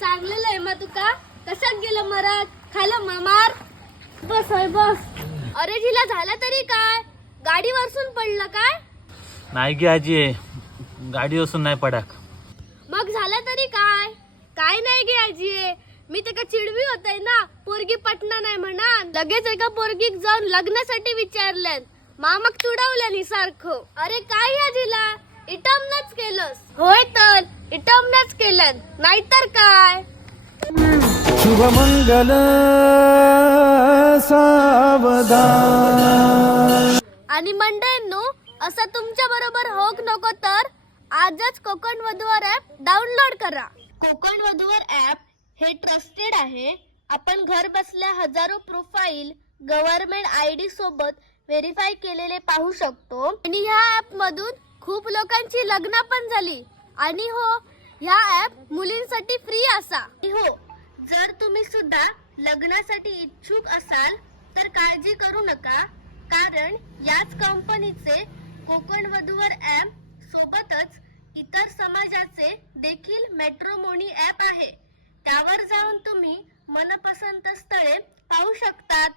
सांगलेलं आहे मग तुका कशात गेलं मरत खायला मामार बस होय बस. अरे जिला झाला तरी काय गाडी वरसून पडलं काय? नाही गे आजी, गाडी असून नाही पडाक. मग झालं तरी काय? काय नाही गे आजी, मी त्याका चिडवी होतय ना पोरगी पटना नाही म्हणा. लगेच एका पोरगीक जाऊन लग्नासाठी विचारल्यान मामाक तुडवल्यानी सारखं. अरे काय आजीला इटमनच केलंस? होय तर इटमनच केलं नाहीतर काय. शुभ मंगल सावधान. आणि मंडळींनो, असं तुमच्या बरोबर होक नको तर आजच कोकण वधूवर ऍप डाउनलोड करा. कोकण वधूवर ऍप हे ट्रस्टेड आहे. आपण घर बसल्या हजारो प्रोफाईल गव्हर्नमेंट ID सोबत व्हेरीफाय केलेले पाहू शकतो. आणि ह्या ऍप मधून खूप लोकांची लग्न पण झाली. आणि हो, ह्या ऍप मुलींसाठी फ्री असा. हो, जर तुम्ही सुद्धा लग्नासाठी इच्छुक असाल तर काळजी करू नका, कारण याच कंपनीचे कोकण वधूवर ऍप सोबतच इतर समाजाचे देखील मॅट्रिमोनी ऍप आहे. त्यावर जाऊन तुम्ही मनपसंत स्थळे पाहू शकतात.